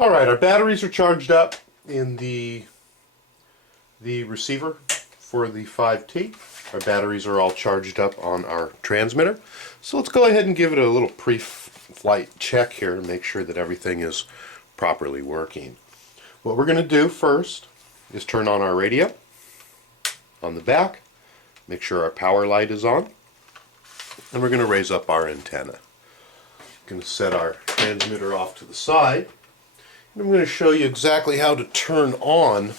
Alright, our batteries are charged up in the receiver for the 5T. Our batteries are all charged up on our transmitter. So let's go ahead and give it a little pre-flight check here to make sure that everything is properly working. What we're going to do first is turn on our radio on the back, make sure our power light is on, and we're going to raise up our antenna. I'm going to set our transmitter off to the side. I'm going to show you exactly how to turn on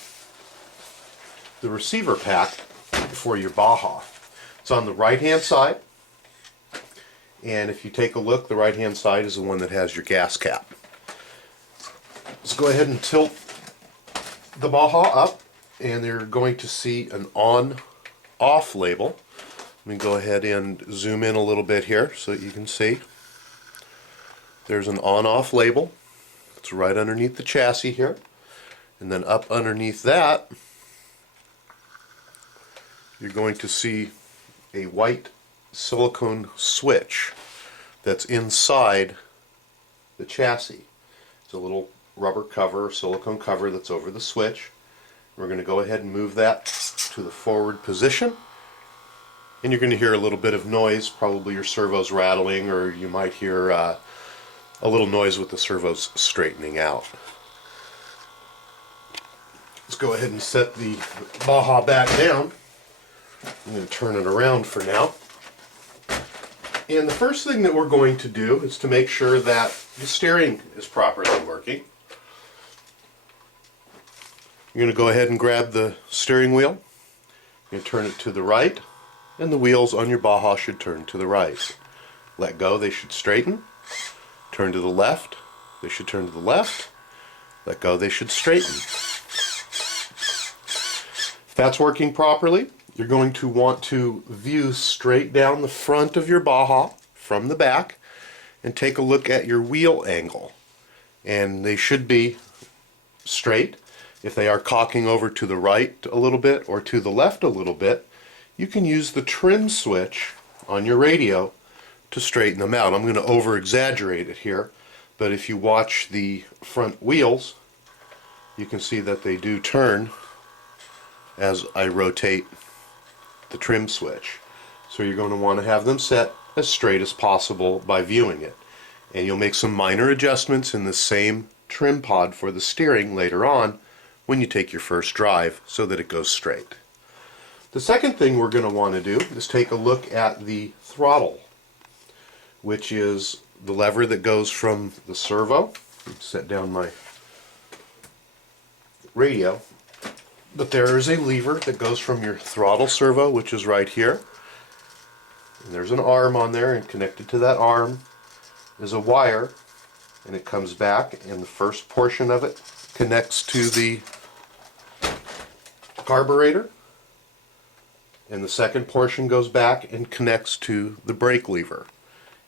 the receiver pack for your Baja. It's on the right hand side, and if you take a look, the right hand side is the one that has your gas cap. Let's go ahead and tilt the Baja up, and you're going to see an on-off label. Let me go ahead and zoom in a little bit here so that you can see. There's an on-off label. It's right underneath the chassis here, and then up underneath that you're going to see a white silicone switch that's inside the chassis. It's a little rubber cover, silicone cover that's over the switch. We're going to go ahead and move that to the forward position, and you're going to hear a little bit of noise, probably your servos rattling, or you might hear a little noise with the servos straightening out. Let's go ahead and set the Baja back down. I'm going to turn it around for now. And the first thing that we're going to do is to make sure that the steering is properly working. You're going to go ahead and grab the steering wheel. You're going to turn it to the right, and the wheels on your Baja should turn to the right. Let go, they should straighten. Turn to the left, they should turn to the left. Let go, they should straighten. If that's working properly, you're going to want to view straight down the front of your Baja from the back and take a look at your wheel angle. And they should be straight. If they are cocking over to the right a little bit or to the left a little bit, you can use the trim switch on your radio to straighten them out. I'm going to over exaggerate it here, but if you watch the front wheels, you can see that they do turn as I rotate the trim switch. So you're going to want to have them set as straight as possible by viewing it. And you'll make some minor adjustments in the same trim pod for the steering later on when you take your first drive so that it goes straight. The second thing we're going to want to do is take a look at the throttle, which is the lever that goes from the servo. Set down my radio. But there is a lever that goes from your throttle servo, which is right here. And there's an arm on there, and connected to that arm is a wire, and it comes back, and the first portion of it connects to the carburetor, and the second portion goes back and connects to the brake lever.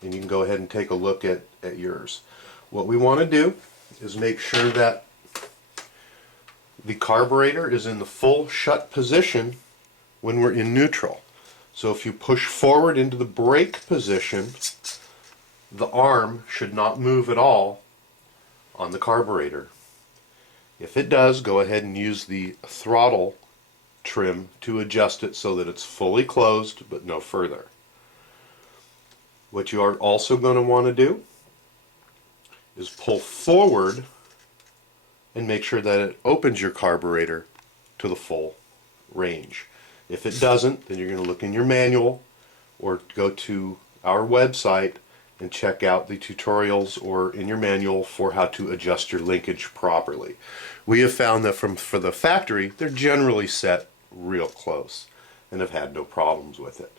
And you can go ahead and take a look at yours. What we want to do is make sure that the carburetor is in the full shut position when we're in neutral. So if you push forward into the brake position, the arm should not move at all on the carburetor. If it does, go ahead and use the throttle trim to adjust it so that it's fully closed but no further. What you are also going to want to do is pull forward and make sure that it opens your carburetor to the full range. If it doesn't, then you're going to look in your manual or go to our website and check out the tutorials or in your manual for how to adjust your linkage properly. We have found that for the factory, they're generally set real close and have had no problems with it.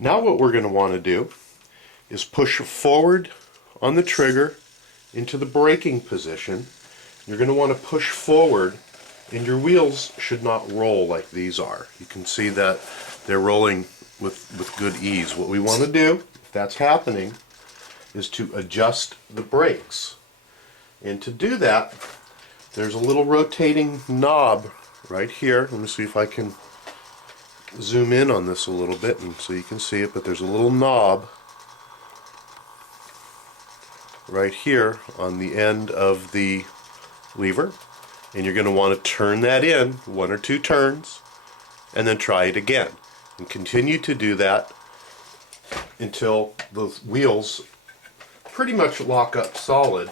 Now what we're going to want to do is push forward on the trigger into the braking position. You're going to want to push forward, and your wheels should not roll like these are. You can see that they're rolling with good ease. What we want to do, if that's happening, is to adjust the brakes. And to do that, there's a little rotating knob right here. Let me see if I can zoom in on this a little bit and so you can see it, but there's a little knob right here on the end of the lever, and you're going to want to turn that in 1 or 2 turns and then try it again. And continue to do that until the wheels pretty much lock up solid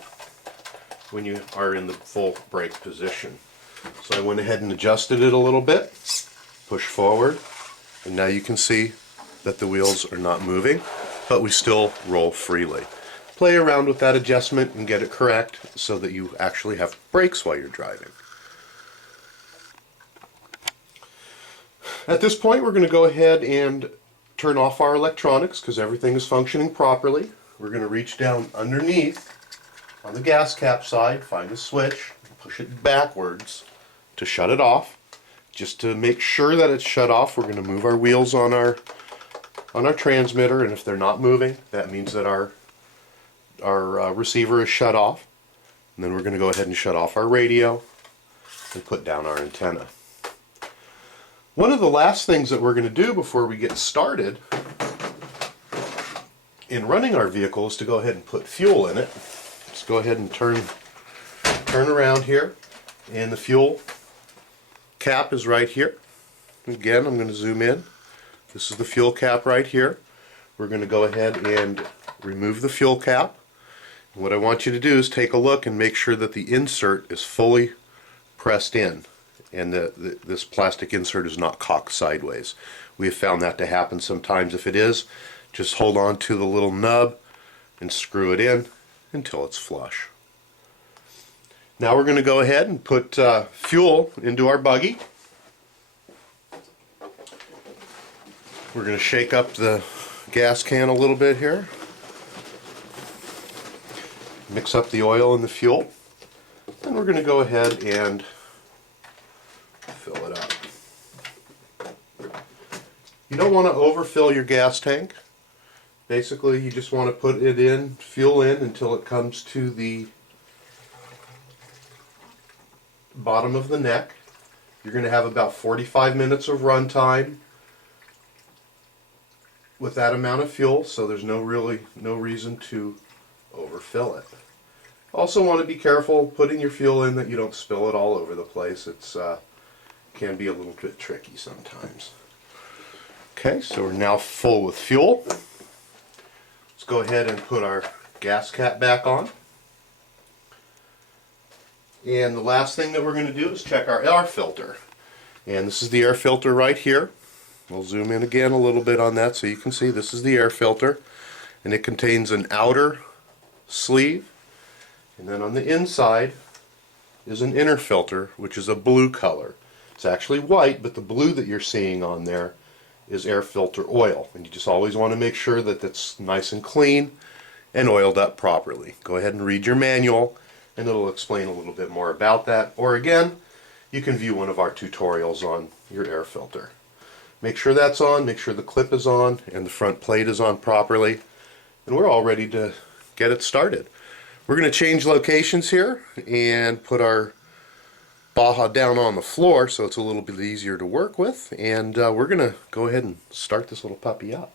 when you are in the full brake position. So I went ahead and adjusted it a little bit, push forward, and now you can see that the wheels are not moving, but we still roll freely. Play around with that adjustment and get it correct so that you actually have brakes while you're driving. At this point, we're going to go ahead and turn off our electronics because everything is functioning properly. We're going to reach down underneath on the gas cap side, find a switch, and push it backwards to shut it off. Just to make sure that it's shut off, we're going to move our wheels on our transmitter, and if they're not moving, that means that our receiver is shut off. And then we're going to go ahead and shut off our radio and put down our antenna. One of the last things that we're going to do before we get started in running our vehicle is to go ahead and put fuel in it. Let's go ahead and turn around here, and the fuel cap is right here. Again, I'm going to zoom in. This is the fuel cap right here. We're going to go ahead and remove the fuel cap. And what I want you to do is take a look and make sure that the insert is fully pressed in, and this plastic insert is not cocked sideways. We have found that to happen sometimes. If it is, just hold on to the little nub and screw it in until it's flush. Now we're going to go ahead and put fuel into our buggy. We're going to shake up the gas can a little bit here. Mix up the oil and the fuel. Then we're going to go ahead and fill it up. You don't want to overfill your gas tank. Basically, you just want to put it in, fuel in, until it comes to the bottom of the neck. You're going to have about 45 minutes of run time with that amount of fuel, so there's no reason to overfill it. Also want to be careful putting your fuel in that you don't spill it all over the place. It's can be a little bit tricky sometimes. Okay, so we're now full with fuel. Let's go ahead and put our gas cap back on. And the last thing that we're going to do is check our air filter. And this is the air filter right here. We'll zoom in again a little bit on that so you can see this is the air filter. And it contains an outer sleeve. And then on the inside is an inner filter, which is a blue color. It's actually white, but the blue that you're seeing on there is air filter oil. And you just always want to make sure that that's nice and clean and oiled up properly. Go ahead and read your manual, and it'll explain a little bit more about that. Or again, you can view one of our tutorials on your air filter. Make sure that's on, make sure the clip is on, and the front plate is on properly. And we're all ready to get it started. We're going to change locations here and put our Baja down on the floor so it's a little bit easier to work with, and we're going to go ahead and start this little puppy up.